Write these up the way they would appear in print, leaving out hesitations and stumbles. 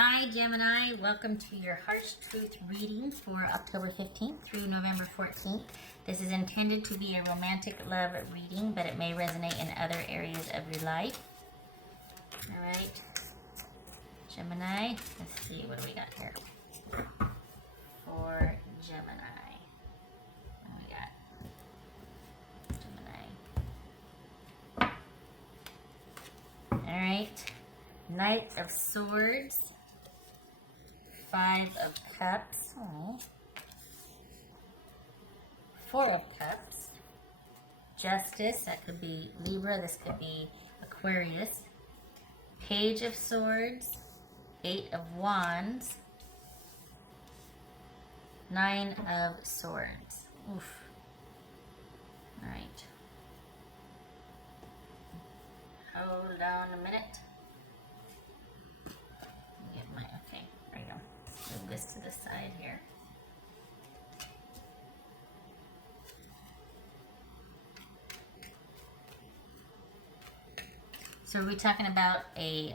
Hi Gemini, welcome to your Harsh Truth reading for October 15th through November 14th. This is intended to be a romantic love reading, but it may resonate in other areas of your life. All right, Gemini, let's see, what do we got here for Gemini? What do we got? Gemini. All right. Knight of Swords, Five of Cups, Four of Cups, Justice, that could be Libra, this could be Aquarius, Page of Swords, Eight of Wands, Nine of Swords. Oof. All right. Hold on a minute. Okay, there you go. Move this to the side here. So are we talking about a,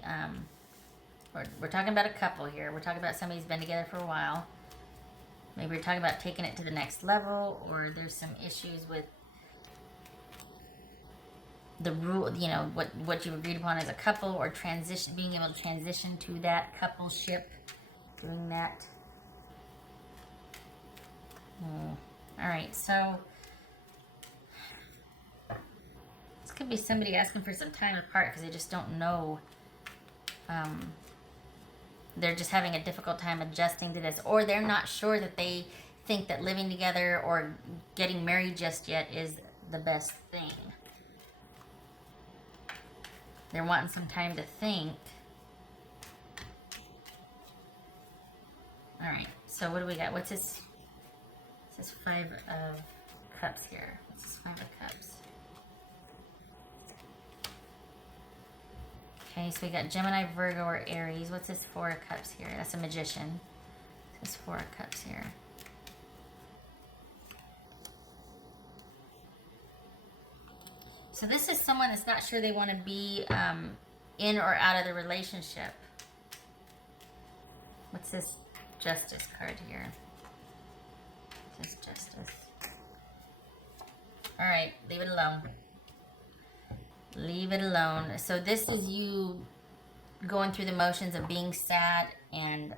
we're talking about a couple here. We're talking about somebody who's been together for a while. Maybe we're talking about taking it to the next level, or there's some issues with the rule, you know, what you agreed upon as a couple, or transition, being able to transition to that coupleship, doing that. All right, so this could be somebody asking for some time apart because they just don't know. They're just having a difficult time adjusting to this, or they're not sure that they think that living together or getting married just yet is the best thing. They're wanting some time to think. All right, so what do we got? What's this? This is Five of Cups here. What's this Five of Cups? Okay, so we got Gemini, Virgo, or Aries. What's this Four of Cups here? That's a Magician. This is Four of Cups here. So this is someone that's not sure they want to be in or out of the relationship. What's this Justice card here? This Justice. All right, leave it alone. Leave it alone. So this is you going through the motions of being sad and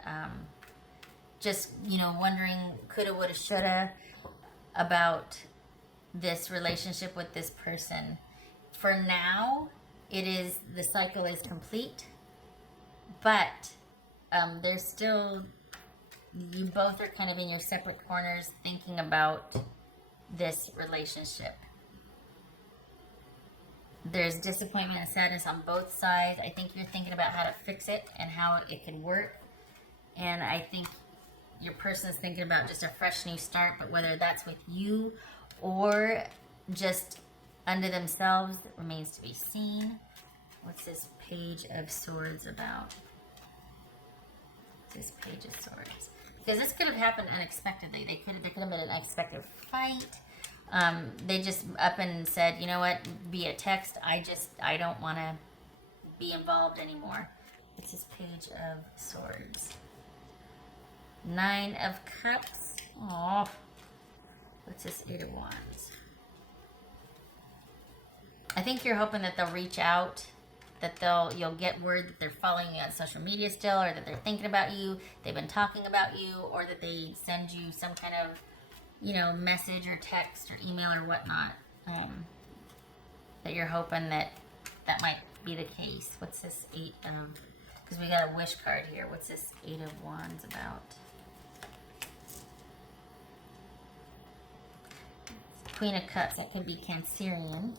just, you know, wondering coulda, woulda, shoulda about this relationship with this person. For now, the cycle is complete, but there's still, you both are kind of in your separate corners thinking about this relationship. There's disappointment and sadness on both sides. I think you're thinking about how to fix it and how it can work. And I think your person is thinking about just a fresh new start, but whether that's with you or just under themselves remains to be seen. What's this Page of Swords about? This Page of Swords. Because this could have happened unexpectedly. There could have been an unexpected fight. They just up and said, you know what, via text, I don't want to be involved anymore. It's this Page of Swords. Nine of Cups. Oh, what's this Eight of Wands? I think you're hoping that they'll reach out, that you'll get word that they're following you on social media still, or that they're thinking about you, they've been talking about you, or that they send you some kind of, you know, message or text or email or whatnot. That you're hoping that might be the case. What's this Eight of, because we got a wish card here. What's this Eight of Wands about? Queen of Cups, that could be Cancerian.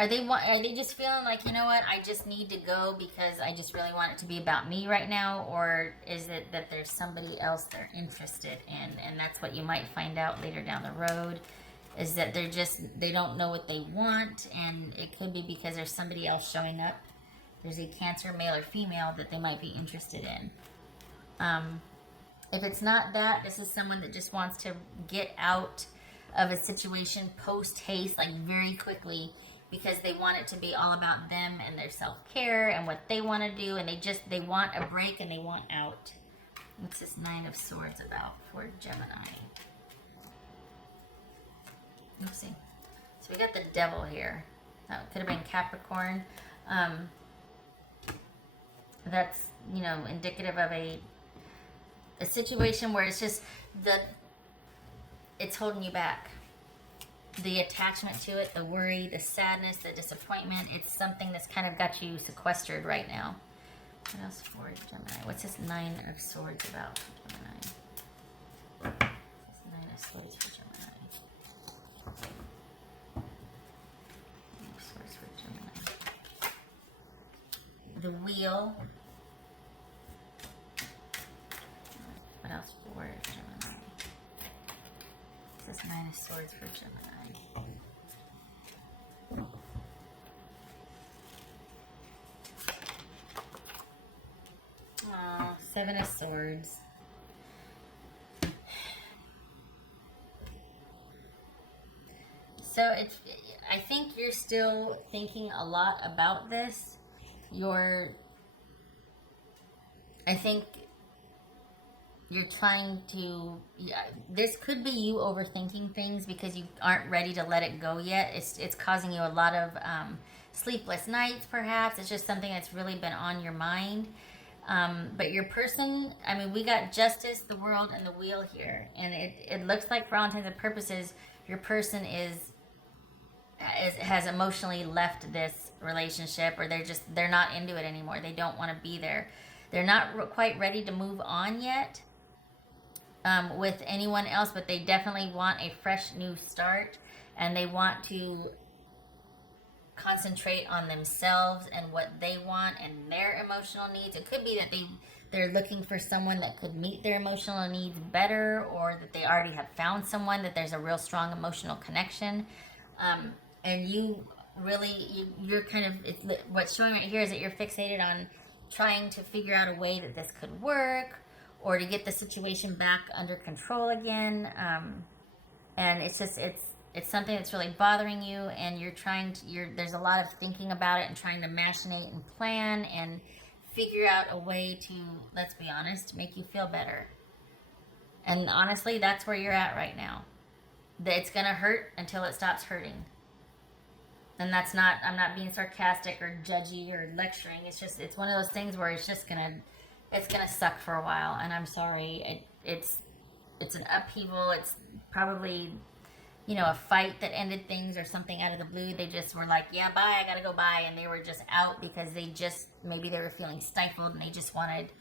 Are they just feeling like, you know what, I just need to go because I just really want it to be about me right now? Or is it that there's somebody else they're interested in? And that's what you might find out later down the road, is that they don't know what they want, and it could be because there's somebody else showing up. There's a Cancer, male or female, that they might be interested in. If it's not that, this is someone that just wants to get out of a situation post haste, like very quickly, because they want it to be all about them and their self-care and what they want to do, and they want a break and they want out. What's this Nine of Swords about for Gemini? Let's see. So we got the Devil here. That could have been Capricorn. That's, you know, indicative of a situation where it's just it's holding you back. The attachment to it, the worry, the sadness, the disappointment, it's something that's kind of got you sequestered right now. What else for Gemini? What's this Nine of Swords about for Gemini? What's this Nine of Swords for Gemini? Nine of Swords for Gemini. The Wheel. What else for Gemini? What's this Nine of Swords for Gemini? Oh, Seven of Swords. So I think you're still thinking a lot about this. I think you're trying to, this could be you overthinking things because you aren't ready to let it go yet. It's causing you a lot of sleepless nights, perhaps. It's just something that's really been on your mind. But your person, I mean, we got Justice, the World, and the Wheel here. And it looks like, for all intents and purposes, your person has emotionally left this relationship, or they're not into it anymore. They don't want to be there. They're not quite ready to move on yet with anyone else, but they definitely want a fresh new start, and they want to concentrate on themselves and what they want and their emotional needs. It could be that they're looking for someone that could meet their emotional needs better, or that they already have found someone that there's a real strong emotional connection. And you really, you're kind of, what's showing right here is that you're fixated on trying to figure out a way that this could work, or to get the situation back under control again. And it's just, it's something that's really bothering you, and there's a lot of thinking about it and trying to machinate and plan and figure out a way to, let's be honest, make you feel better. And honestly, that's where you're at right now. It's gonna hurt until it stops hurting. And I'm not being sarcastic or judgy or lecturing. It's one of those things where it's gonna suck for a while. And I'm sorry, it's an upheaval. It's probably, you know, a fight that ended things, or something out of the blue. They just were like, yeah, bye, I gotta go bye. And they were just out because maybe they were feeling stifled, and they just wanted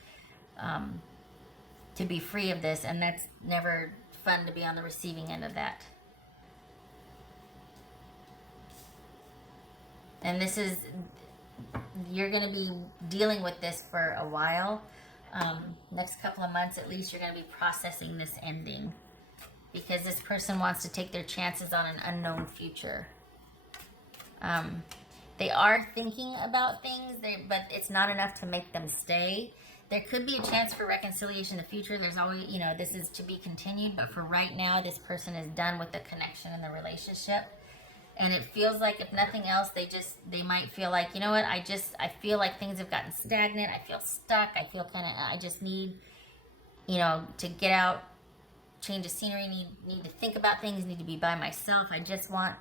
to be free of this. And that's never fun, to be on the receiving end of that. And you're going to be dealing with this for a while. Next couple of months at least, you're going to be processing this ending, because this person wants to take their chances on an unknown future. They are thinking about things, but it's not enough to make them stay. There could be a chance for reconciliation in the future. There's always, you know, this is to be continued, but for right now, this person is done with the connection in the relationship. And it feels like, if nothing else, they might feel like, you know what, I feel like things have gotten stagnant. I feel stuck. I feel I just need, you know, to get out, change of scenery, need to think about things, need to be by myself. I just want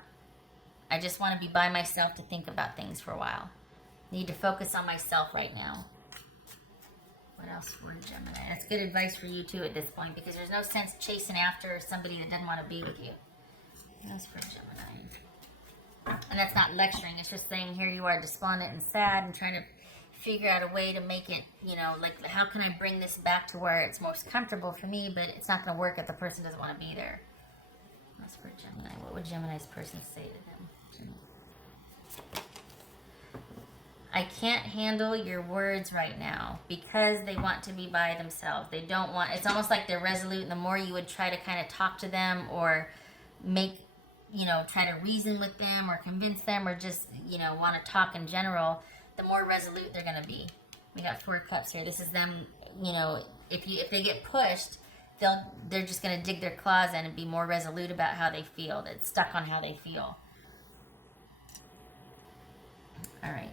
to be by myself to think about things for a while. Need to focus on myself right now. What else for Gemini? That's good advice for you too at this point, because there's no sense chasing after somebody that doesn't want to be with you. What else for Gemini? And that's not lecturing. It's just saying, here you are despondent and sad and trying to figure out a way to make it, you know, like, how can I bring this back to where it's most comfortable for me, but it's not going to work if the person doesn't want to be there. That's for Gemini. What would Gemini's person say to them? I can't handle your words right now, because they want to be by themselves. They don't want, it's almost like they're resolute, and the more you would try to kind of talk to them, or try to reason with them, or convince them, or just, want to talk in general, the more resolute they're going to be. We got 4 cups here. This is them, if they get pushed, they're just going to dig their claws in and be more resolute about how they feel. It's stuck on how they feel. All right.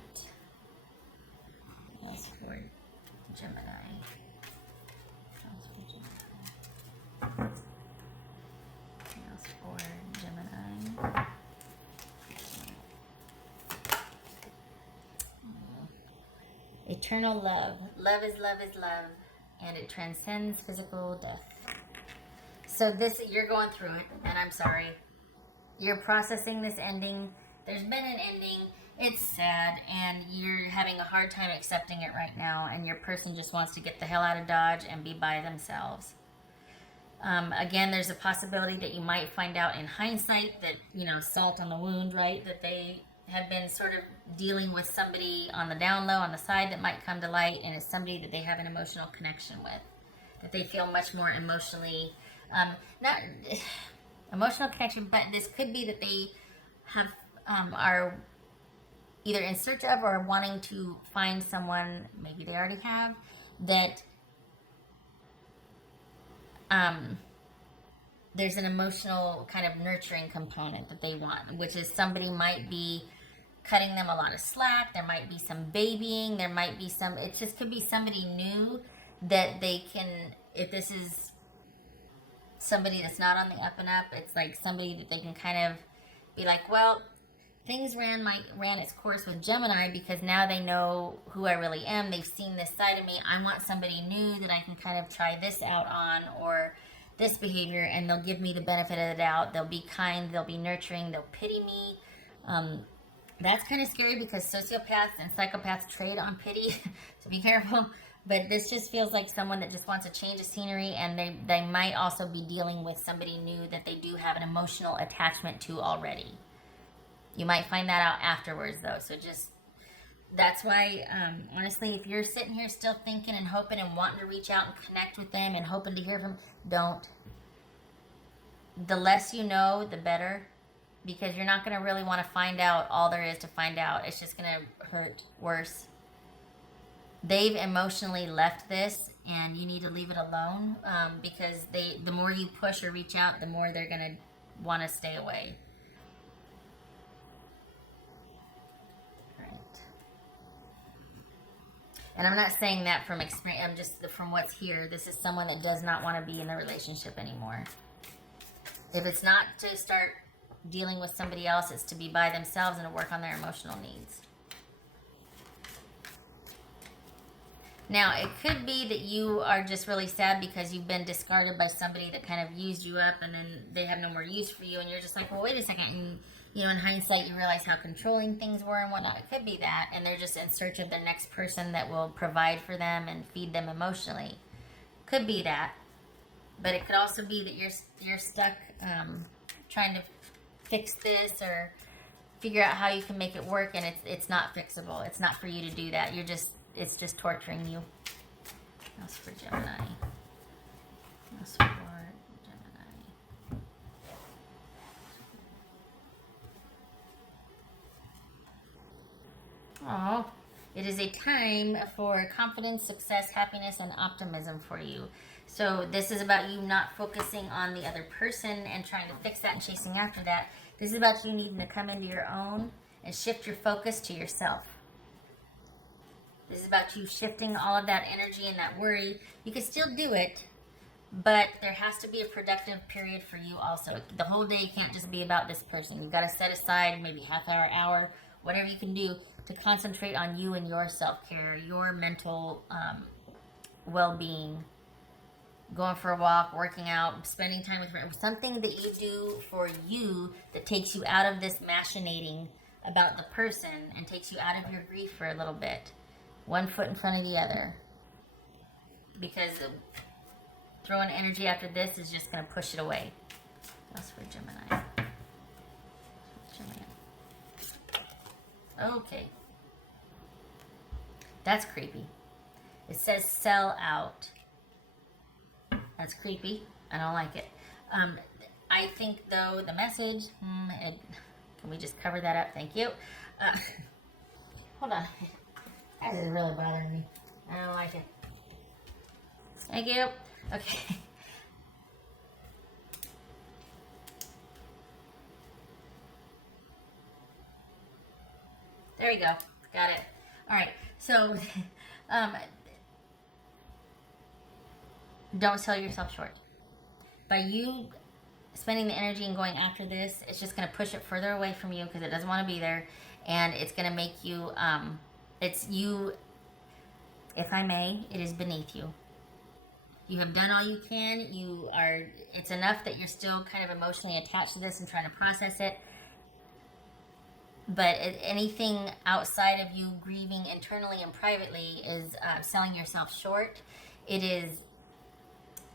That's for Gemini. That's for Gemini. That's for Gemini. Eternal love. Love is love is love, and it transcends physical death. So this, you're going through it, and I'm sorry. You're processing this ending. There's been an ending. It's sad, and you're having a hard time accepting it right now, and your person just wants to get the hell out of Dodge and be by themselves. Again, there's a possibility that you might find out in hindsight that, you know, salt on the wound, right? That they have been sort of dealing with somebody on the down low, on the side, that might come to light, and it's somebody that they have an emotional connection with, that they feel much more emotionally, not emotional connection, but this could be that they have, are either in search of or wanting to find someone, maybe they already have, that there's an emotional kind of nurturing component that they want, which is somebody might be cutting them a lot of slack. There might be some babying. There might be some, it just could be somebody new that they can, if this is somebody that's not on the up and up, it's like somebody that they can kind of be like, well, things ran its course with Gemini because now they know who I really am. They've seen this side of me. I want somebody new that I can kind of try this out on, or this behavior, and they'll give me the benefit of the doubt. They'll be kind. They'll be nurturing. They'll pity me. That's kind of scary because sociopaths and psychopaths trade on pity, so be careful. But this just feels like someone that just wants a change of scenery, and they might also be dealing with somebody new that they do have an emotional attachment to already. You might find that out afterwards, though. So just, that's why, honestly, if you're sitting here still thinking and hoping and wanting to reach out and connect with them and hoping to hear from them, don't. The less you know, the better. Because you're not going to really want to find out all there is to find out. It's just going to hurt worse. They've emotionally left this, and you need to leave it alone, because the more you push or reach out, the more they're going to want to stay away. Right. And I'm not saying that from experience. I'm just from what's here. This is someone that does not want to be in the relationship anymore. If it's not to start dealing with somebody else, it's to be by themselves and to work on their emotional needs. Now, it could be that you are just really sad because you've been discarded by somebody that kind of used you up, and then they have no more use for you, and you're just like, well, wait a second, and, you know, in hindsight, you realize how controlling things were and whatnot. It could be that, and they're just in search of the next person that will provide for them and feed them emotionally. Could be that. But it could also be that you're stuck trying to fix this or figure out how you can make it work, and it's not fixable. It's not for you to do that. It's just torturing you. That's for Gemini. That's for Gemini. Oh, it is a time for confidence, success, happiness, and optimism for you. So this is about you not focusing on the other person and trying to fix that and chasing after that. This is about you needing to come into your own and shift your focus to yourself. This is about you shifting all of that energy and that worry. You can still do it, but there has to be a productive period for you also. The whole day can't just be about this person. You've got to set aside maybe half hour, whatever you can do to concentrate on you and your self-care, your mental well-being, going for a walk, working out, spending time with friends, something that you do for you that takes you out of this machinating about the person and takes you out of your grief for a little bit. One foot in front of the other. Because throwing energy after this is just going to push it away. That's for Gemini. Okay. That's creepy. It says sell out. That's creepy. I don't like it. I think, though, the message... can we just cover that up? Thank you. Hold on. This is really bothering me. I don't like it. Thank you. Okay. There you go. Got it. All right. So, don't sell yourself short. By you spending the energy and going after this, it's just going to push it further away from you because it doesn't want to be there. And it's going to make you, it's you, if I may, it is beneath you. You have done all you can. You are, it's enough that you're still kind of emotionally attached to this and trying to process it. But anything outside of you grieving internally and privately is selling yourself short. It is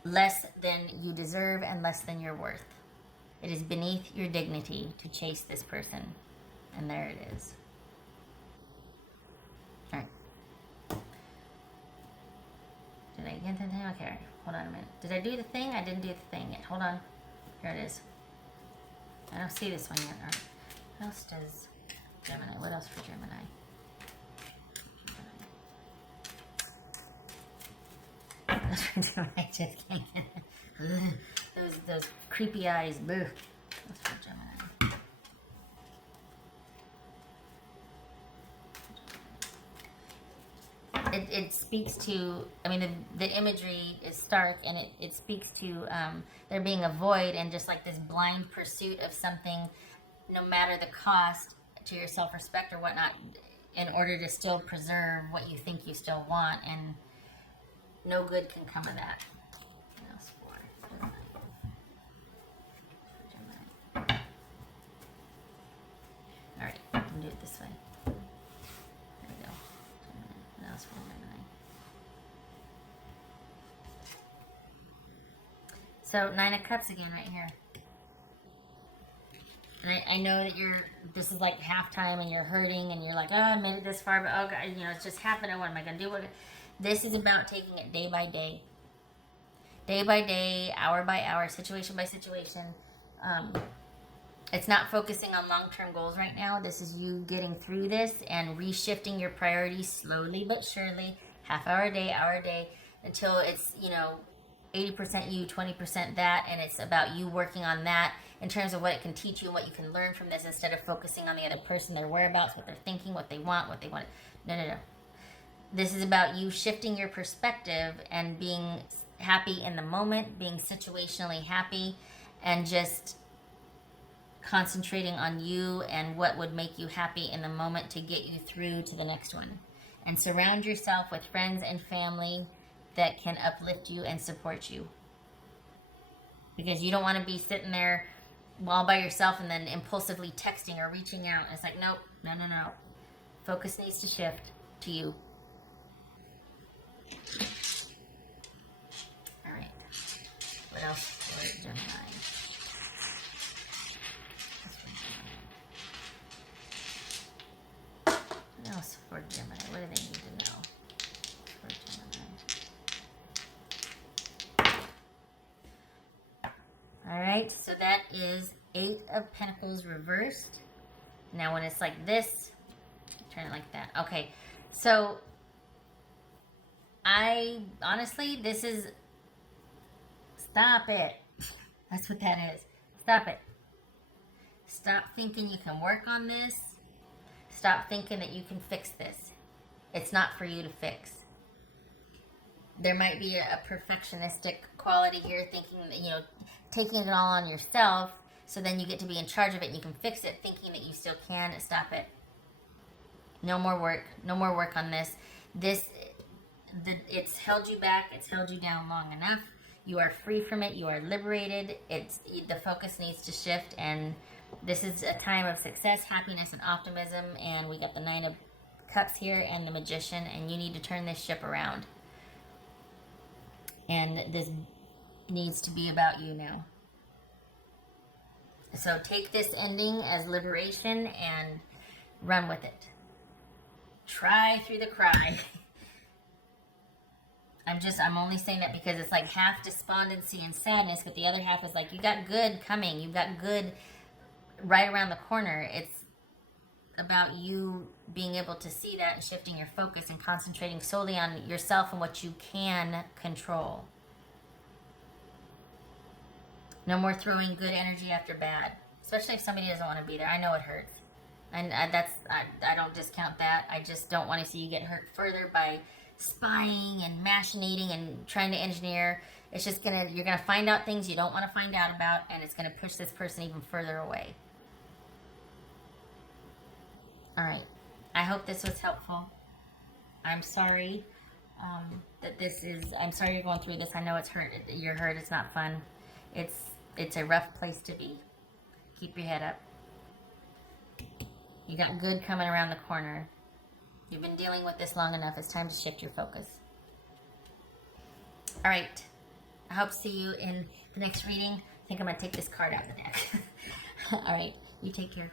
less than you deserve and less than you're worth. It is beneath your dignity to chase this person. And there it is. All right. Did I get the thing? Okay, all right. Hold on a minute. Did I do the thing? I didn't do the thing yet. Hold on. Here it is. I don't see this one yet. All right. What else does Gemini? What else for Gemini? Gemini just can't get it. Those creepy eyes. Boo. That's for Gemini. It speaks to, I mean, the imagery is stark, and it speaks to there being a void and just like this blind pursuit of something, no matter the cost to your self-respect or whatnot, in order to still preserve what you think you still want, and no good can come of that. What else for Gemini? All right, I can do it this way. There we go. What else for Gemini? So 9 of Cups again right here. And I know that this is like halftime and you're hurting and you're like, oh, I made it this far, but oh God, you know, it's just happened. What am I going to do? This is about taking it day by day. Day by day, hour by hour, situation by situation. It's not focusing on long-term goals right now. This is you getting through this and reshifting your priorities slowly but surely, half hour a day, until it's, 80% you, 20% that, and it's about you working on that in terms of what it can teach you and what you can learn from this, instead of focusing on the other person, their whereabouts, what they're thinking, what they want. No. This is about you shifting your perspective and being happy in the moment, being situationally happy, and just concentrating on you and what would make you happy in the moment to get you through to the next one. And surround yourself with friends and family that can uplift you and support you. Because you don't want to be sitting there all by yourself and then impulsively texting or reaching out. It's like, nope, no. Focus needs to shift to you. All right. What else for Gemini? What else for Gemini? What do they need to know for Gemini? All right, so that is 8 of Pentacles reversed. Now when it's like this, turn it like that. Okay, so honestly, this is, stop it. That's what that is. Stop it. Stop thinking you can work on this. Stop thinking that you can fix this. It's not for you to fix. There might be a perfectionistic quality here, thinking that, taking it all on yourself, so then you get to be in charge of it and you can fix it, thinking that you still can. Stop it. No more work. No more work on this. It's held you back. It's held you down long enough. You are free from it. You are liberated. The focus needs to shift, and this is a time of success, happiness, and optimism. And we got the 9 of Cups here and the Magician, and you need to turn this ship around. And this needs to be about you now. So take this ending as liberation and run with it. Try through the cry. I'm only saying that because it's like half despondency and sadness, but the other half is like, you got good coming. You've got good right around the corner. It's about you being able to see that and shifting your focus and concentrating solely on yourself and what you can control. No more throwing good energy after bad, especially if somebody doesn't want to be there. I know it hurts. And I don't discount that. I just don't want to see you get hurt further by spying and machinating and trying to engineer. It's just you're gonna find out things you don't want to find out about, and it's gonna push this person even further away. All right. I hope this was helpful. I'm sorry I'm sorry you're going through this. I know it's hurt. You're hurt. It's not fun. It's a rough place to be. Keep your head up. You got good coming around the corner. You've been dealing with this long enough. It's time to shift your focus. All right. I hope to see you in the next reading. I think I'm going to take this card out of the deck. All right. You take care.